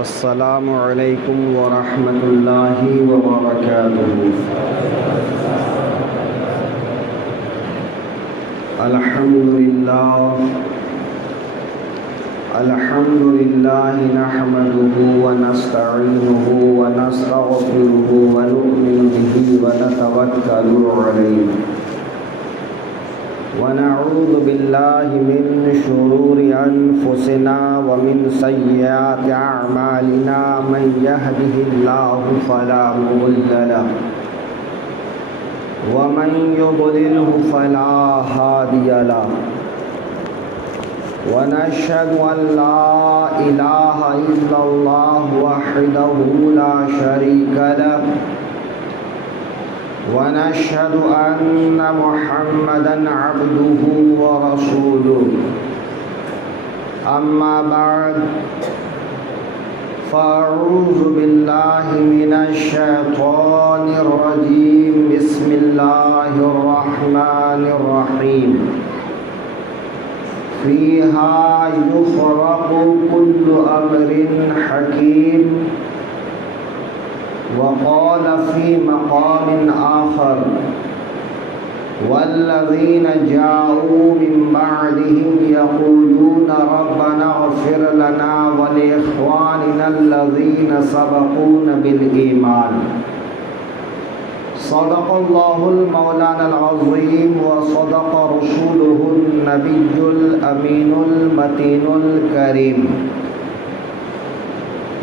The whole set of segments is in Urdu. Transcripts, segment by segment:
السلام علیکم ورحمۃ اللہ وبرکاتہ۔ الحمد للہ نحمده ونستعینه ونستغفره ونؤمن به ونتوکل علیہ ونعوذ باللہ من شرور انفسنا ومن سیئات اعمالنا من یهده اللہ فلا مضل له ومن یضلل فلا هادی له ونشهد ان لا الہ الا اللہ وحدہ لا شریک له ونشهد أن محمدًا عبده ورسوله أما بعد فأعوذ بالله من الشيطان الرجيم بسم الله الرحمن الرحيم فيها يفرق كل أمر حكيم وقال في مقام آخر والذين جاءوا من بعدهم يقولون ربنا اغفر لنا ولإخواننا الذين سبقونا بالإيمان صدق الله المولانا العظيم وصدق رسوله النبي الأمين المتين الكريم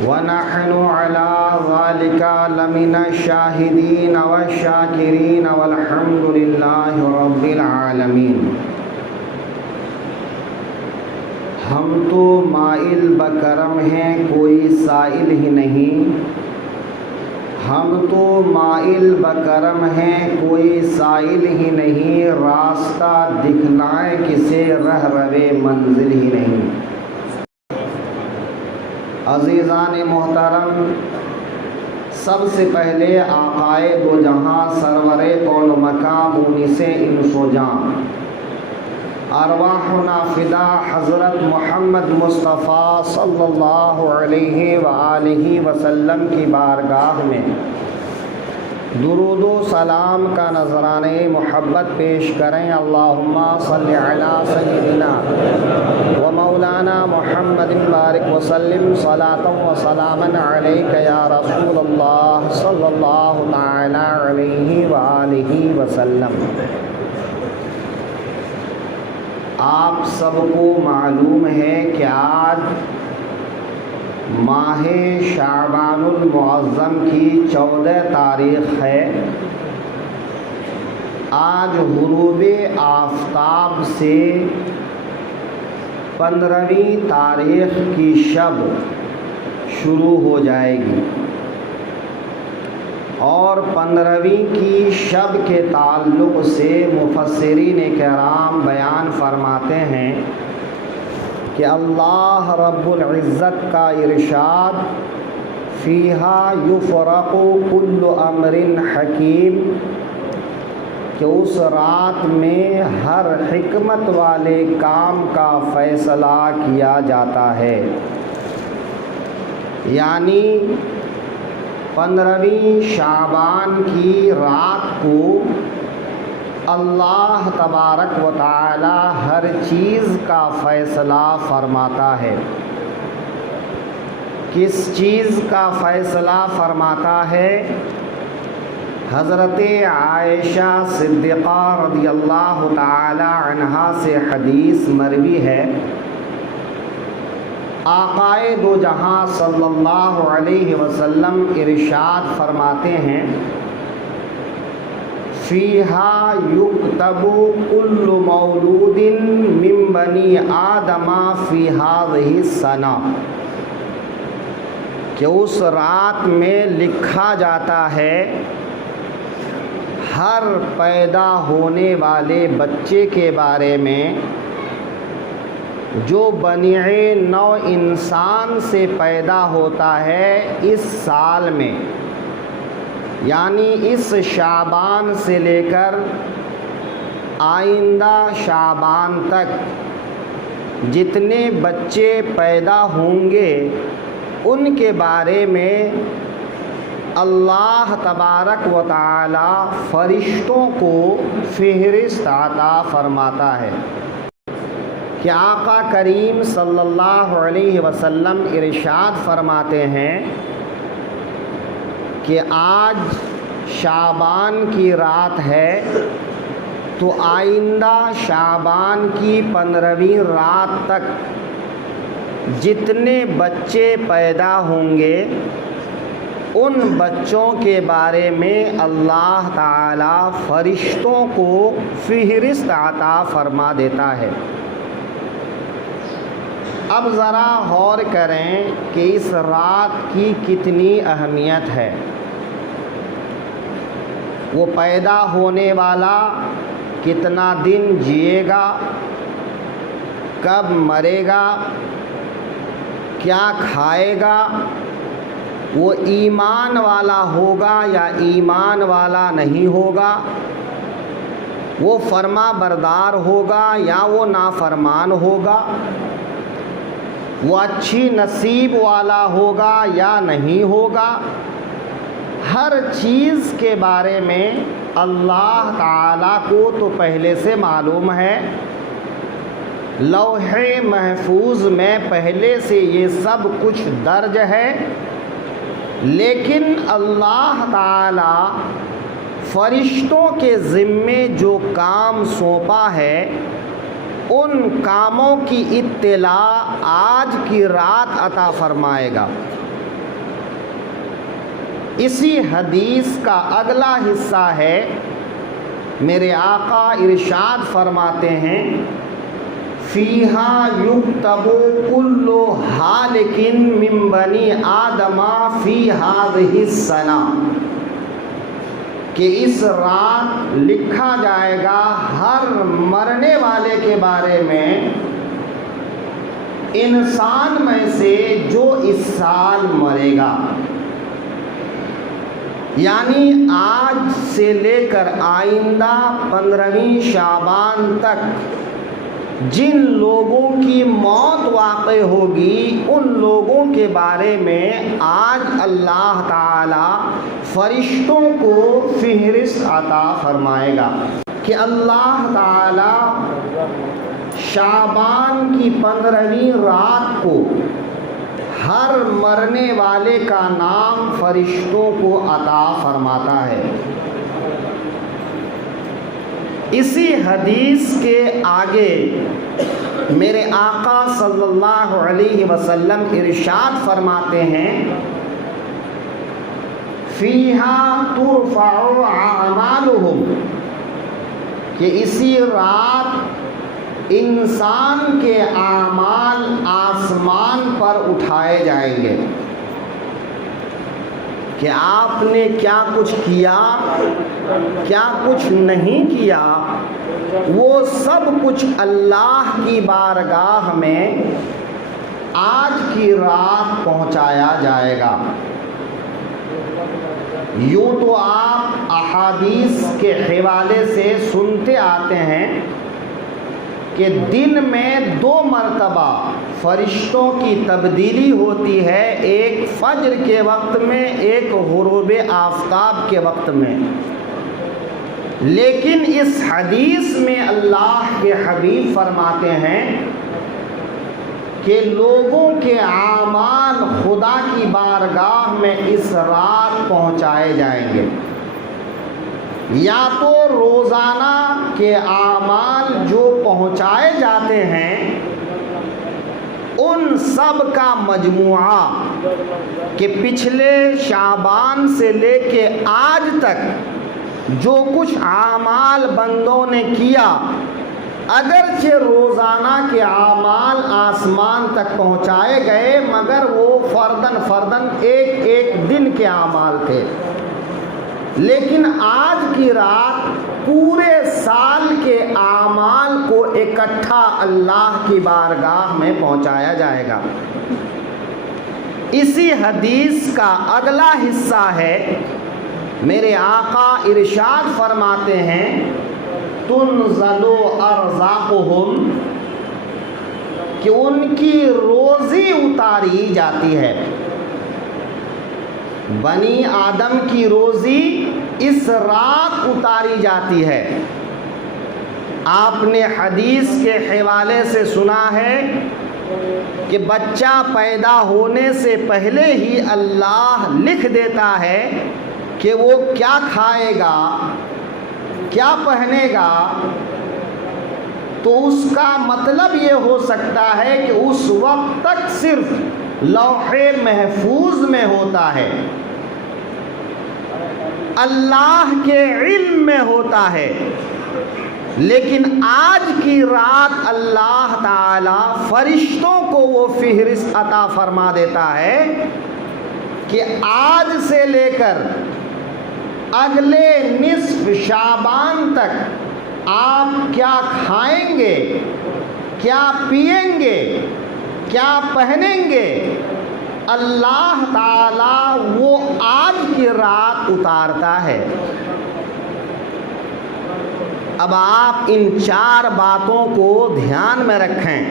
ونحن على ذلك لمن الشاهدين والشاكرين والحمد لله رب العالمين۔ ہم تو مائل بکرم ہیں کوئی سائل ہی نہیں، ہم تو مائل بکرم ہیں کوئی سائل ہی نہیں، راستہ دکھلائے کسے رہ روے منزل ہی نہیں۔ عزیزان محترم، سب سے پہلے آقائے دو جہاں سرور کون مقام مونس انس و جاں ارواحنا فدا حضرت محمد مصطفیٰ صلی اللہ علیہ وآلہ وسلم کی بارگاہ میں درود و سلام کا نذرانے محبت پیش کریں۔ اللہم صلی علی سیدنا و مولانا محمد بارک وسلم صلاۃ و سلاما علیک یا رسول اللہ صلی اللہ تعالی علیہ وآلہ وسلم۔ آپ سب کو معلوم ہے کہ آج ماہ شعبان المعظم کی 14 تاریخ ہے۔ آج غروب آفتاب سے 15ویں تاریخ کی شب شروع ہو جائے گی، اور 15ویں کی شب کے تعلق سے مفسرین کرام بیان فرماتے ہیں کہ اللہ رب العزت کا ارشاد فیہا یفرق کل امر حکیم، کہ اس رات میں ہر حکمت والے کام کا فیصلہ کیا جاتا ہے، یعنی 15ویں شعبان کی رات کو اللہ تبارک و تعالی ہر چیز کا فیصلہ فرماتا ہے۔ کس چیز کا فیصلہ فرماتا ہے؟ حضرت عائشہ صدیقہ رضی اللہ تعالی عنہا سے حدیث مروی ہے، آقائے دو جہاں صلی اللہ علیہ وسلم ارشاد فرماتے ہیں فیہا یکتب کل مولود من بنی آدم فی ہذہ السنہ، کہ اس رات میں لکھا جاتا ہے ہر پیدا ہونے والے بچے کے بارے میں جو بنی نوع انسان سے پیدا ہوتا ہے اس سال میں، یعنی اس شعبان سے لے کر آئندہ شعبان تک جتنے بچے پیدا ہوں گے ان کے بارے میں اللہ تبارک و تعالی فرشتوں کو فہرست عطا فرماتا ہے کہ آقا کریم صلی اللہ علیہ وسلم ارشاد فرماتے ہیں کہ آج شعبان کی رات ہے تو آئندہ شعبان کی 15ویں رات تک جتنے بچے پیدا ہوں گے ان بچوں کے بارے میں اللہ تعالی فرشتوں کو فہرست عطا فرما دیتا ہے۔ اب ذرا غور کریں کہ اس رات کی کتنی اہمیت ہے۔ وہ پیدا ہونے والا کتنا دن جیے گا، کب مرے گا، کیا کھائے گا، وہ ایمان والا ہوگا یا ایمان والا نہیں ہوگا، وہ فرما بردار ہوگا یا وہ نافرمان ہوگا، وہ اچھی نصیب والا ہوگا یا نہیں ہوگا، ہر چیز کے بارے میں اللہ تعالیٰ کو تو پہلے سے معلوم ہے۔ لوح محفوظ میں پہلے سے یہ سب کچھ درج ہے، لیکن اللہ تعالی فرشتوں کے ذمے جو کام سونپا ہے ان کاموں کی اطلاع آج کی رات عطا فرمائے گا۔ اسی حدیث کا اگلا حصہ ہے، میرے آقا ارشاد فرماتے ہیں فیہا یکتب کل ہالک من بنی آدم فی ہذہ السنہ، کہ اس رات لکھا جائے گا ہر مرنے والے کے بارے میں انسان میں سے جو اس سال مرے گا، یعنی آج سے لے کر آئندہ 15ویں شعبان تک جن لوگوں کی موت واقع ہوگی ان لوگوں کے بارے میں آج اللہ تعالی فرشتوں کو فہرست عطا فرمائے گا کہ اللہ تعالی شعبان کی 15ویں رات کو ہر مرنے والے کا نام فرشتوں کو عطا فرماتا ہے۔ اسی حدیث کے آگے میرے آقا صلی اللہ علیہ وسلم ارشاد فرماتے ہیں فیہا ترفع اعمالہم، کہ اسی رات انسان کے اعمال آسمان پر اٹھائے جائیں گے کہ آپ نے کیا کچھ کیا، کیا کچھ نہیں کیا، وہ سب کچھ اللہ کی بارگاہ میں آج کی رات پہنچایا جائے گا۔ یوں تو آپ احادیث کے حوالے سے سنتے آتے ہیں کہ دن میں 2 مرتبہ فرشتوں کی تبدیلی ہوتی ہے، ایک فجر کے وقت میں، ایک غروب آفتاب کے وقت میں، لیکن اس حدیث میں اللہ کے حبیب فرماتے ہیں کہ لوگوں کے اعمال خدا کی بارگاہ میں اس رات پہنچائے جائیں گے، یا تو روزانہ کے اعمال جو پہنچائے جاتے ہیں ان سب کا مجموعہ کہ پچھلے شعبان سے لے کے آج تک جو کچھ اعمال بندوں نے کیا، اگرچہ روزانہ کے اعمال آسمان تک پہنچائے گئے مگر وہ فرداً ایک ایک دن کے اعمال تھے، لیکن آج کی رات پورے سال کے اعمال کو اکٹھا اللہ کی بارگاہ میں پہنچایا جائے گا۔ اسی حدیث کا اگلا حصہ ہے، میرے آقا ارشاد فرماتے ہیں تنزل ارزاقہم، کہ ان کی روزی اتاری جاتی ہے۔ بنی آدم کی روزی اس رات اتاری جاتی ہے۔ آپ نے حدیث کے حوالے سے سنا ہے کہ بچہ پیدا ہونے سے پہلے ہی اللہ لکھ دیتا ہے کہ وہ کیا کھائے گا، کیا پہنے گا۔ تو اس کا مطلب یہ ہو سکتا ہے کہ اس وقت تک صرف لوح محفوظ میں ہوتا ہے، اللہ کے علم میں ہوتا ہے، لیکن آج کی رات اللہ تعالی فرشتوں کو وہ فہرست عطا فرما دیتا ہے کہ آج سے لے کر اگلے نصف شعبان تک آپ کیا کھائیں گے، کیا پئیں گے، کیا پہنیں گے، اللہ تعالی وہ آج کی رات اتارتا ہے۔ اب آپ ان 4 باتوں کو دھیان میں رکھیں۔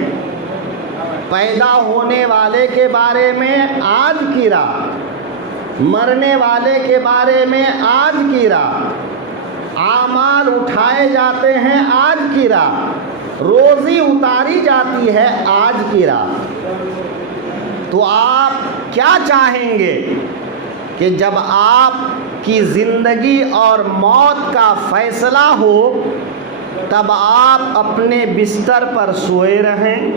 پیدا ہونے والے کے بارے میں آج کی رات، مرنے والے کے بارے میں آج کی رات، اعمال اٹھائے جاتے ہیں آج کی رات، روزی اتاری جاتی ہے آج کی رات۔ تو آپ کیا چاہیں گے کہ جب آپ کی زندگی اور موت کا فیصلہ ہو تب آپ اپنے بستر پر سوئے رہیں،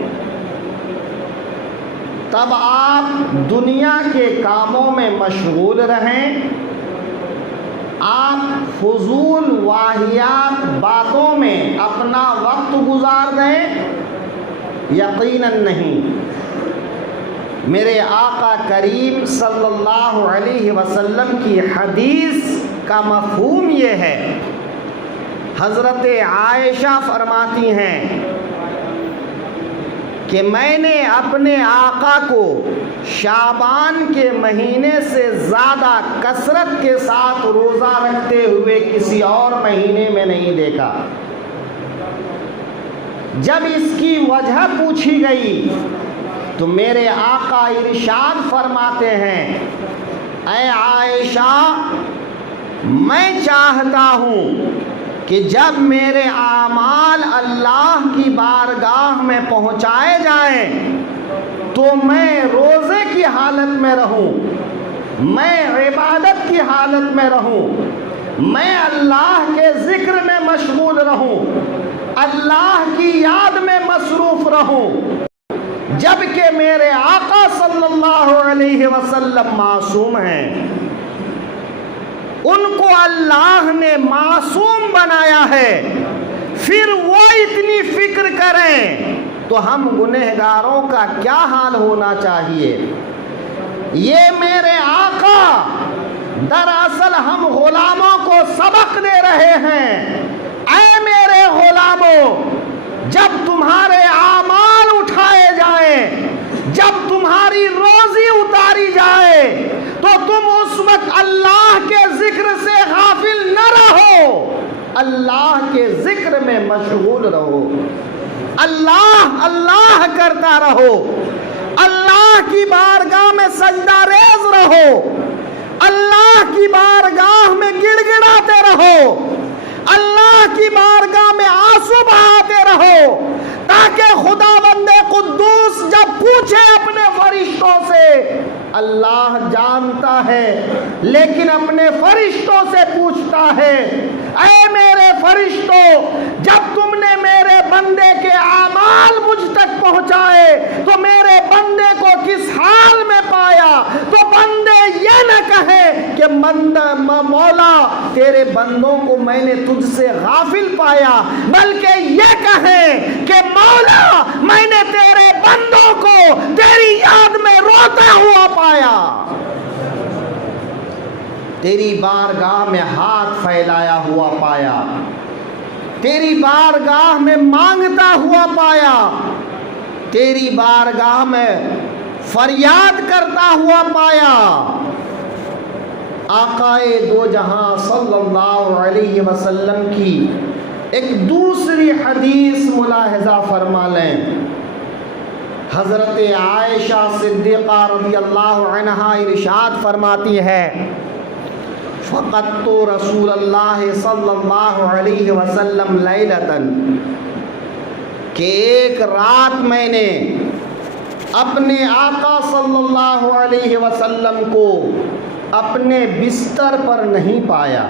تب آپ دنیا کے کاموں میں مشغول رہیں، آپ فضول واہیات باتوں میں اپنا وقت گزار دیں؟ یقیناً نہیں۔ میرے آقا کریم صلی اللہ علیہ وسلم کی حدیث کا مفہوم یہ ہے۔ حضرت عائشہ فرماتی ہیں کہ میں نے اپنے آقا کو شعبان کے مہینے سے زیادہ کثرت کے ساتھ روزہ رکھتے ہوئے کسی اور مہینے میں نہیں دیکھا۔ جب اس کی وجہ پوچھی گئی تو میرے آقا ارشاد فرماتے ہیں، اے عائشہ، میں چاہتا ہوں کہ جب میرے اعمال اللہ کی بارگاہ میں پہنچائے جائیں تو میں روزے کی حالت میں رہوں، میں عبادت کی حالت میں رہوں، میں اللہ کے ذکر میں مشغول رہوں، اللہ کی یاد میں مصروف رہوں، جبکہ میرے آقا صلی اللہ علیہ وسلم معصوم ہیں، ان کو اللہ نے معصوم بنایا ہے، پھر وہ اتنی فکر کریں تو ہم گنہگاروں کا کیا حال ہونا چاہیے۔ یہ میرے آقا دراصل ہم غلاموں کو سبق دے رہے ہیں، اے میرے غلاموں، جب تمہارے اعمال اٹھائے جائیں، جب تمہاری روزی اتاری جائے تو تم اس وقت اللہ کے ذکر سے غافل نہ رہو، اللہ کے ذکر میں مشغول رہو، اللہ اللہ کرتا رہو، اللہ کی بارگاہ میں سجدہ ریز رہو، اللہ کی بارگاہ میں گڑ گڑاتے رہو، اللہ کی بارگاہ میں آنسو بہاتے رہو، تاکہ خداوند قدوس جب پوچھے اپنے فرشتوں سے، اللہ جانتا ہے لیکن اپنے فرشتوں سے پوچھتا ہے، اے میرے فرشتوں، جب تم نے میرے بندے کے اعمال مجھ تک پہنچائے تو میرے بندے کو کس حال میں پایا، تو بندے یہ نہ کہیں کہ مولا تیرے بندوں کو میں نے تجھ سے غافل پایا، بلکہ یہ کہیں کہ مولا میں نے تیرے بندوں کو تیری یاد میں روتا ہوا پایا، تیری بارگاہ میں ہاتھ پھیلایا ہوا پایا، تیری بارگاہ میں مانگتا ہوا پایا، تیری بارگاہ میں فریاد کرتا ہوا پایا۔ آقائے دو جہاں صلی اللہ علیہ وسلم کی ایک دوسری حدیث ملاحظہ فرما لیں۔ حضرت عائشہ صدیقہ رضی اللہ عنہا ارشاد فرماتی ہے فقدت رسول اللہ صلی اللہ علیہ وسلم لیلتاً کہ ایک رات میں نے اپنے آقا صلی اللہ علیہ وسلم کو اپنے بستر پر نہیں پایا،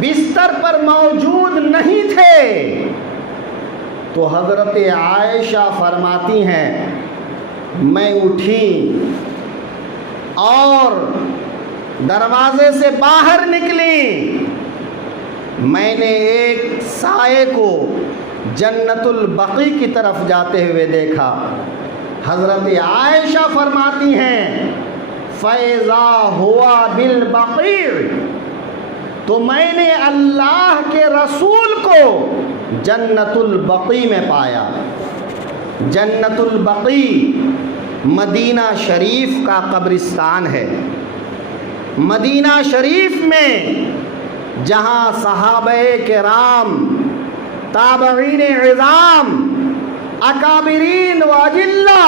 بستر پر موجود نہیں تھے۔ تو حضرت عائشہ فرماتی ہیں میں اٹھی اور دروازے سے باہر نکلی، میں نے ایک سائے کو جنت البقیع کی طرف جاتے ہوئے دیکھا۔ حضرت عائشہ فرماتی ہیں فَإِذَا هُوَ بِالْبَقِيعِ، تو میں نے اللہ کے رسول کو جنت البقیع میں پایا۔ جنت البقیع مدینہ شریف کا قبرستان ہے۔ مدینہ شریف میں جہاں صحابہ کرام، تابعین عظام، اکابرین واجلہ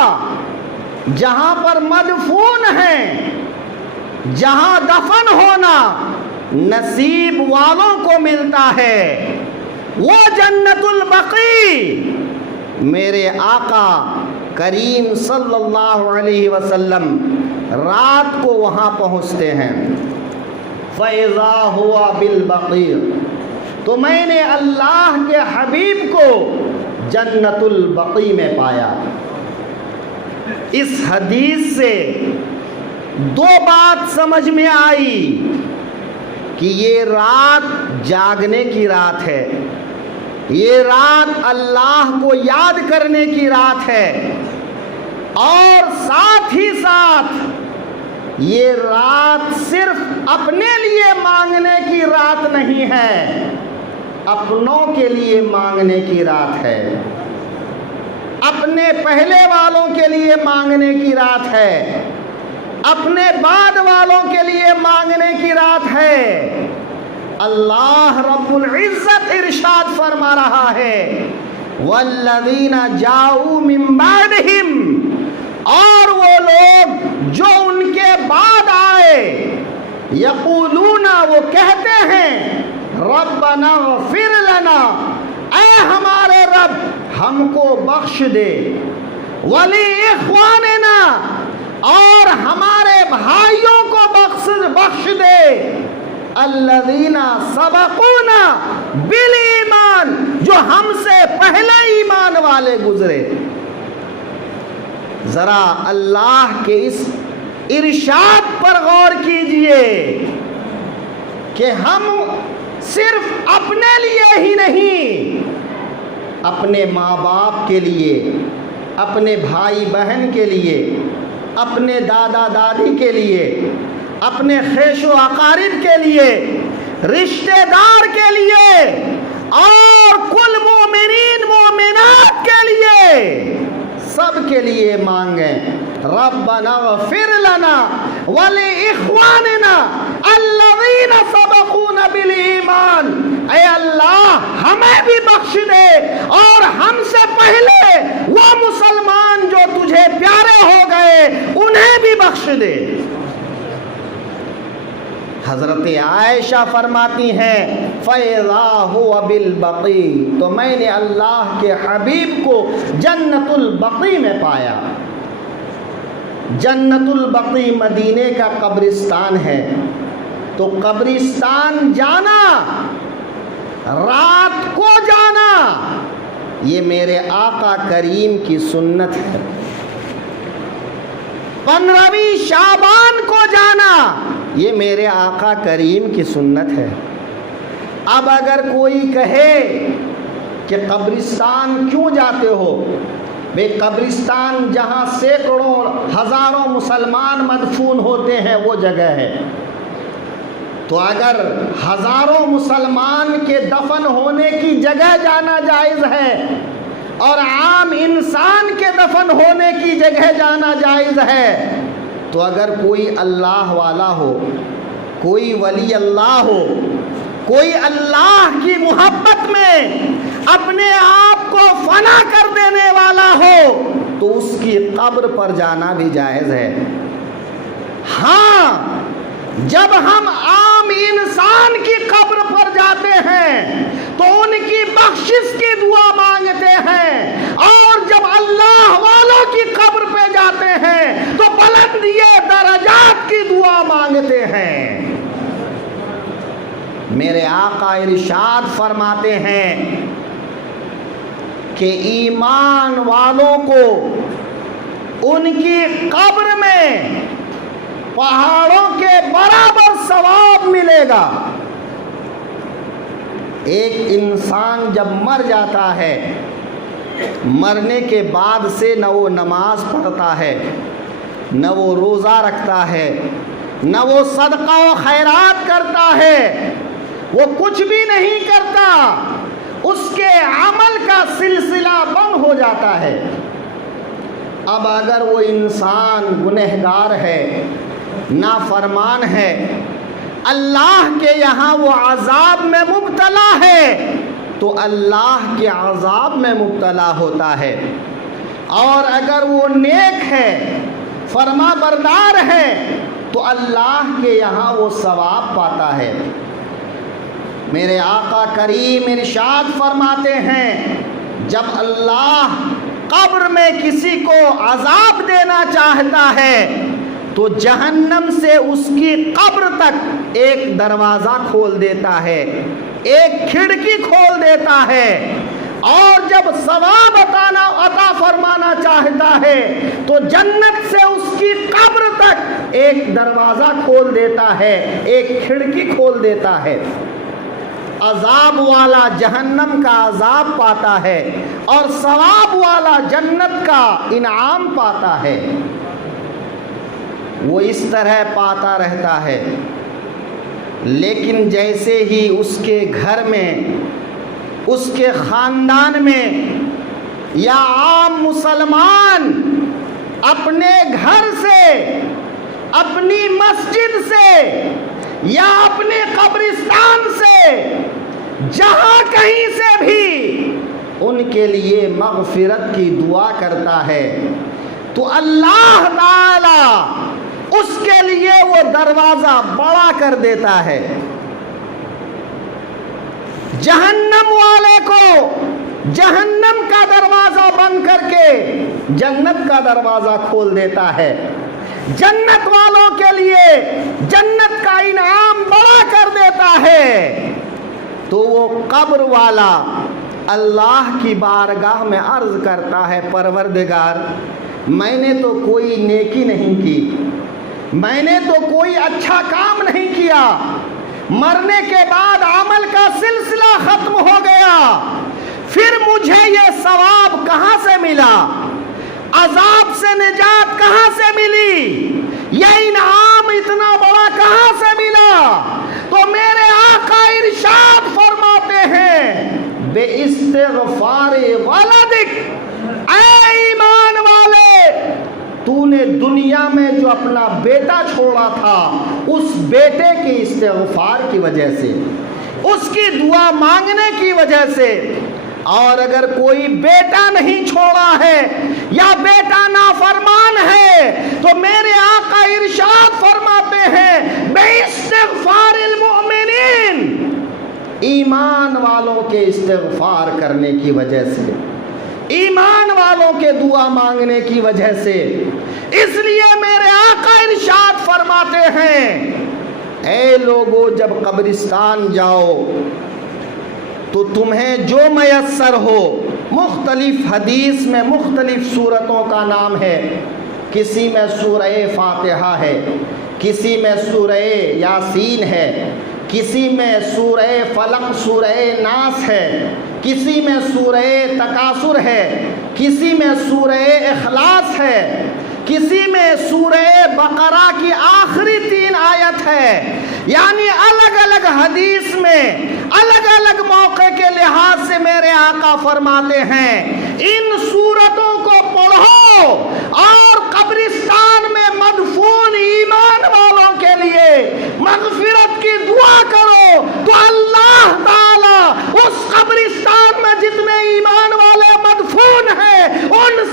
جہاں پر مدفون ہیں، جہاں دفن ہونا نصیب والوں کو ملتا ہے، وہ جنت البقیع میرے آقا کریم صلی اللہ علیہ وسلم رات کو وہاں پہنچتے ہیں۔ فَإِذَا هُوَ بِالْبَقِيعِ، تو میں نے اللہ کے حبیب کو جنت البقیع میں پایا۔ اس حدیث سے دو بات سمجھ میں آئی کہ یہ رات جاگنے کی رات ہے، یہ رات اللہ کو یاد کرنے کی رات ہے، اور ساتھ ہی ساتھ یہ رات صرف اپنے لیے مانگنے کی رات نہیں ہے، اپنوں کے لیے مانگنے کی رات ہے، اپنے پہلے والوں کے لیے مانگنے کی رات ہے، اپنے بعد والوں کے لیے مانگنے کی رات ہے۔ اللہ رب العزت ارشاد فرما رہا ہے والذین جاؤوا من بعدہم، اور وہ لوگ جو ان کے بعد آئے، یقولون، وہ کہتے ہیں ربنا اغفر لنا، اے ہمارے رب ہم کو بخش دے، ولی اخواننا، اور ہمارے بھائیوں کو بخش دے، الذین سبقونا بالایمان، جو ہم سے پہلے ایمان والے گزرے۔ ذرا اللہ کے اس ارشاد پر غور کیجئے کہ ہم صرف اپنے لیے ہی نہیں، اپنے ماں باپ کے لیے، اپنے بھائی بہن کے لیے، اپنے دادا دادی کے لیے، اپنے خیش و اقارب کے لیے، رشتہ دار کے لیے، اور کل مومنین مومنات کے لیے، سب کے لیے مانگیں ربنا اغفر لنا ولاخواننا الذین سبقونا بالایمان، اے اللہ ہمیں بھی بخش دے اور ہم سے پہلے وہ مسلمان جو تجھے پیارے ہو گئے انہیں بھی بخش دے۔ حضرت عائشہ فرماتی ہیں فَإِذَا هُوَ بِالْبَقِيعِ، تو میں نے اللہ کے حبیب کو جنت البقیع میں پایا۔ جنت البقیع مدینے کا قبرستان ہے، تو قبرستان جانا، رات کو جانا، یہ میرے آقا کریم کی سنت ہے۔ 15ویں شعبان کو جانا، یہ میرے آقا کریم کی سنت ہے۔ اب اگر کوئی کہے کہ قبرستان کیوں جاتے ہو، بے قبرستان جہاں سینکڑوں ہزاروں مسلمان مدفون ہوتے ہیں وہ جگہ ہے، تو اگر ہزاروں مسلمان کے دفن ہونے کی جگہ جانا جائز ہے اور عام انسان کے دفن ہونے کی جگہ جانا جائز ہے، تو اگر کوئی اللہ والا ہو، کوئی ولی اللہ ہو، کوئی اللہ کی محبت میں اپنے آپ کو فنا کر دینے والا ہو تو اس کی قبر پر جانا بھی جائز ہے۔ ہاں، جب ہم عام انسان کی قبر پر جاتے ہیں تو ان کی بخشش کی دعا مانگتے ہیں، اور جب اللہ والوں کی قبر پہ جاتے ہیں تو بلندی درجات کی دعا مانگتے ہیں۔ میرے آقا ارشاد فرماتے ہیں کہ ایمان والوں کو ان کی قبر میں پہاڑوں کے برابر ثواب ملے گا۔ ایک انسان جب مر جاتا ہے، مرنے کے بعد سے نہ وہ نماز پڑھتا ہے، نہ وہ روزہ رکھتا ہے، نہ وہ صدقہ و خیرات کرتا ہے، وہ کچھ بھی نہیں کرتا، اس کے عمل کا سلسلہ بند ہو جاتا ہے۔ اب اگر وہ انسان گنہگار ہے، نافرمان ہے، اللہ کے یہاں وہ عذاب میں مبتلا ہے، تو اللہ کے عذاب میں مبتلا ہوتا ہے، اور اگر وہ نیک ہے، فرما بردار ہے، تو اللہ کے یہاں وہ ثواب پاتا ہے۔ میرے آقا کریم ارشاد فرماتے ہیں، جب اللہ قبر میں کسی کو عذاب دینا چاہتا ہے تو جہنم سے اس کی قبر تک ایک دروازہ کھول دیتا ہے، ایک کھڑکی کھول دیتا ہے، اور جب ثواب عطا فرمانا چاہتا ہے تو جنت سے اس کی قبر تک ایک دروازہ کھول دیتا ہے، ایک کھڑکی کھول دیتا ہے۔ عذاب والا جہنم کا عذاب پاتا ہے اور ثواب والا جنت کا انعام پاتا ہے۔ وہ اس طرح پاتا رہتا ہے، لیکن جیسے ہی اس کے گھر میں، اس کے خاندان میں یا عام مسلمان اپنے گھر سے، اپنی مسجد سے یا اپنے قبرستان سے، جہاں کہیں سے بھی ان کے لیے مغفرت کی دعا کرتا ہے تو اللہ تعالی اس کے لیے وہ دروازہ بڑا کر دیتا ہے، جہنم والے کو جہنم کا دروازہ بند کر کے جنت کا دروازہ کھول دیتا ہے، جنت والوں کے لیے جنت کا انعام بڑا کر دیتا ہے۔ تو وہ قبر والا اللہ کی بارگاہ میں عرض کرتا ہے، پروردگار، میں نے تو کوئی نیکی نہیں کی، میں نے تو کوئی اچھا کام نہیں کیا، مرنے کے بعد عمل کا سلسلہ ختم ہو گیا، پھر مجھے یہ ثواب کہاں سے ملا، عذاب سے نجات کہاں سے ملی، یہ انعام اتنا بڑا کہاں سے ملا؟ تو میرے آقا ارشاد فرماتے ہیں، بے استغفار والدک، اے ایمان والے، تو نے دنیا میں جو اپنا بیٹا چھوڑا تھا، اس بیٹے کی استغفار کی وجہ سے، اس کی دعا مانگنے کی وجہ سے، اور اگر کوئی بیٹا نہیں چھوڑا ہے یا بیٹا نافرمان ہے تو میرے آقا ارشاد فرماتے ہیں، بے استغفار المؤمنین، ایمان والوں کے استغفار کرنے کی وجہ سے، ایمان والوں کے دعا مانگنے کی وجہ سے۔ اس لیے میرے آقا ارشاد فرماتے ہیں، اے لوگو، جب قبرستان جاؤ تو تمہیں جو میسر ہو، مختلف حدیث میں مختلف سورتوں کا نام ہے، کسی میں سورہ فاتحہ ہے، کسی میں سورہ یاسین ہے، کسی میں سورہ فلق سورہ ناس ہے، کسی میں سورہ تکاثر ہے، کسی میں سورہ اخلاص ہے، کسی میں سورہ بقرہ کی آخری 3 آیت ہے۔ یعنی الگ الگ حدیث میں الگ الگ موقع کے لحاظ سے میرے آقا فرماتے ہیں، ان سورتوں کو پڑھو اور قبرستان میں مدفون ایمان والوں کے لیے مغفرت کی دعا کرو، تو اللہ تعالی اس قبرستان میں جتنے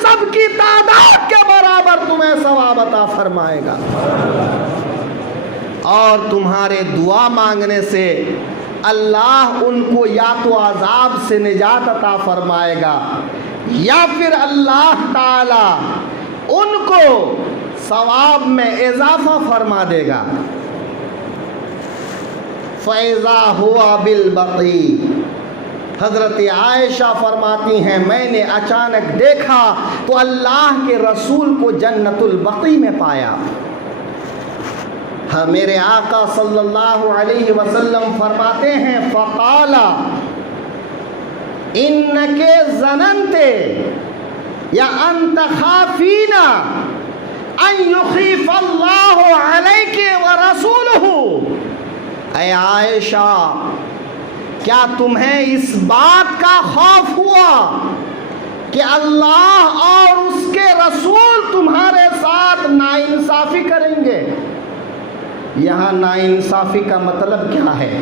سب کی تعداد کے برابر تمہیں ثواب عطا فرمائے گا، اور تمہارے دعا مانگنے سے اللہ ان کو یا تو عذاب سے نجات عطا فرمائے گا یا پھر اللہ تعالی ان کو ثواب میں اضافہ فرما دے گا۔ فَإِذَا هُوَ بِالْبَقِيعِ، حضرت عائشہ فرماتی ہیں میں نے اچانک دیکھا تو اللہ کے رسول کو جنت البقیع میں پایا۔ ہاں میرے آقا صلی اللہ علیہ وسلم فرماتے ہیں فقال انک ظننت یا انت خافین ان یخیف اللہ علیک ورسولہ، اے عائشہ کیا تمہیں اس بات کا خوف ہوا کہ اللہ اور اس کے رسول تمہارے ساتھ ناانصافی کریں گے؟ یہاں ناانصافی کا مطلب کیا ہے؟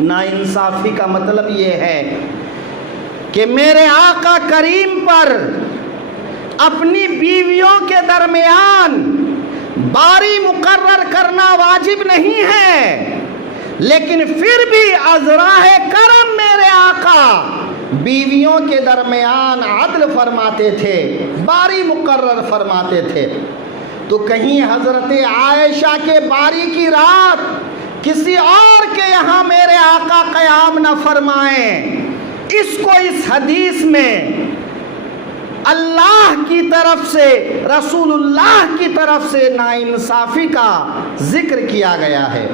ناانصافی کا مطلب یہ ہے کہ میرے آقا کریم پر اپنی بیویوں کے درمیان باری مقرر کرنا واجب نہیں ہے، لیکن پھر بھی از راہ کرم میرے آقا بیویوں کے درمیان عدل فرماتے تھے، باری مقرر فرماتے تھے۔ تو کہیں حضرت عائشہ کے باری کی رات کسی اور کے یہاں میرے آقا قیام نہ فرمائیں، اس کو اس حدیث میں اللہ کی طرف سے، رسول اللہ کی طرف سے ناانصافی کا ذکر کیا گیا ہے۔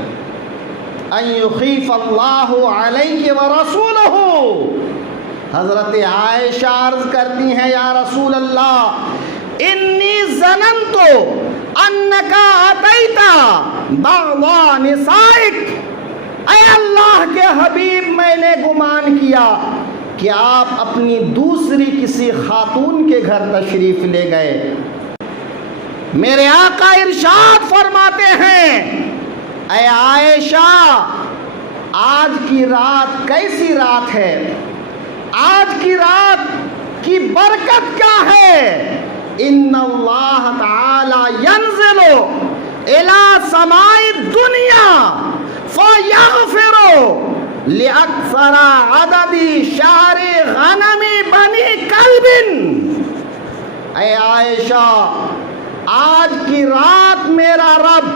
ان یخیف اللہ علیک ورسولہ، حضرت عائشہ عرض کرتی ہیں یا رسول اللہ انی ظننت انک اتیت بعض نسائک، اے اللہ کے حبیب میں نے گمان کیا کہ آپ اپنی دوسری کسی خاتون کے گھر تشریف لے گئے۔ میرے آقا ارشاد فرماتے ہیں اے عائشہ آج کی رات کیسی رات ہے، آج کی رات کی برکت کیا ہے؟ ان اللہ تعالی ینزل الی سماء الدنیا فیغفر لأکثر عدد شعر غنم بنی کلب۔ اے عائشہ آج کی رات میرا رب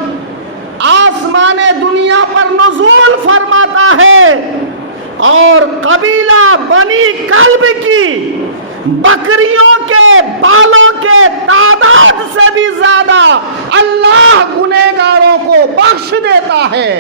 آسمان دنیا پر نزول فرماتا ہے اور قبیلہ بنی کلب کی بکریوں کے بالوں کے تعداد سے بھی زیادہ اللہ گنہگاروں کو بخش دیتا ہے۔